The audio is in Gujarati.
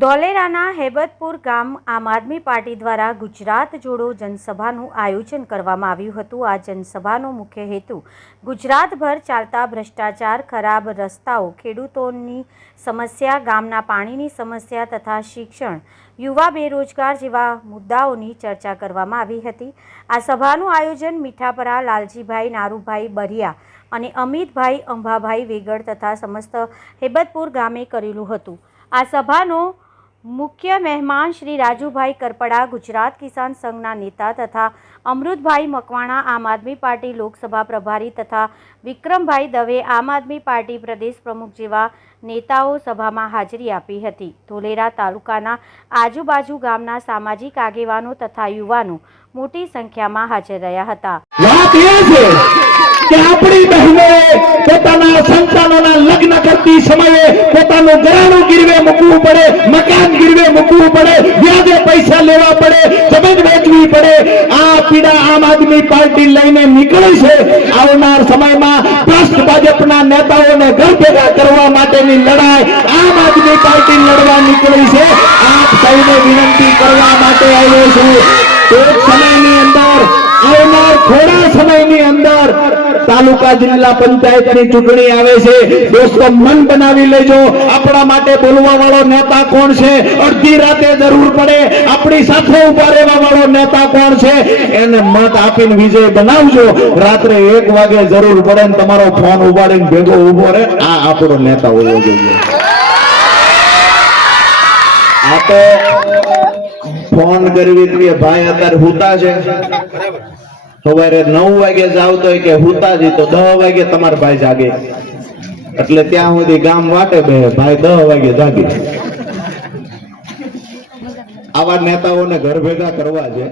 ધોલેરાના હેબતપુર ગામ આમ આદમી પાર્ટી દ્વારા ગુજરાત જોડો જનસભાનું આયોજન કરવામાં આવ્યું હતું। આ જનસભાનો મુખ્ય હેતુ ગુજરાતભર ચાલતા ભ્રષ્ટાચાર, ખરાબ રસ્તાઓ, ખેડૂતોની સમસ્યા, ગામના પાણીની સમસ્યા તથા શિક્ષણ, યુવા બેરોજગાર જેવા મુદ્દાઓની ચર્ચા કરવામાં આવી હતી। આ સભાનું આયોજન મીઠાપરા લાલજીભાઈ નારુભાઈ બરિયા અને અમિતભાઈ અંબાભાઈ વેગડ તથા સમસ્ત હેબતપુર ગામે કરેલું હતું। આ સભાનો મુખ્ય મહેમાન શ્રી રાજુભાઈ કરપડા, ગુજરાત કિસાન સંઘના નેતા તથા અમૃતભાઈ મકવાણા, આમ આદમી પાર્ટી લોકસભા પ્રભારી તથા વિક્રમભાઈ દવે, આમ આદમી પાર્ટી પ્રદેશ પ્રમુખ જેવા નેતાઓ સભામાં હાજરી આપી હતી। ધોલેરા તાલુકાના આજુબાજુ ગામના સામાજિક આગેવાનો તથા યુવાનો મોટી સંખ્યામાં હાજર રહ્યા હતા। કે આપણી બહેનોએ પોતાના સંતાનોના લગ્ન કરતી સમયે પોતાનું ઘરાણું ગીરવે મૂકવું પડે, મકાન ગીરવે મૂકવું પડે, વ્યાજે પૈસા લેવા પડે, જમીન વેચવી પડે। આ પીડા આમ આદમી પાર્ટી લઈને નીકળી છે। આવનાર સમયમાં ભ્રષ્ટ ભાજપના નેતાઓને ઘર ભેગા કરવા માટેની લડાઈ આમ આદમી પાર્ટી લડવા નીકળી છે। આપ સૌને વિનંતી કરવા માટે આવ્યો છું, એક સમયની અંદર, આવનાર થોડા સમયની અંદર તાલુકા જિલ્લા પંચાયતની ચૂંટણી આવે છે। દોસ્તો, મન બનાવી લેજો, આપણા માટે બોલવા વાળો નેતા કોણ છે, અડધી રાતે જરૂર પડે આપણી સાથે ઉભા રહેવા વાળો નેતા કોણ છે, એને મત આપીને વિજય બનાવજો। રાત્રે 1 વાગે જરૂર પડે ને તમારો ફોન ઉપાડીને ભેગો ઉભો રહે, આ આપણો નેતા હોવો જોઈએ। આ તો ફોન કરવી ભાઈ અત્યારે હુતા છે, સવારે 9 વાગે જાવ તો કે હુતાજી તો 10 વાગે તમારા ભાઈ જાગે, એટલે ત્યાં સુધી ગામ વાટે બે ભાઈ 10 વાગે જાગે। આવા નેતાઓને ઘર ભેગા કરવા છે।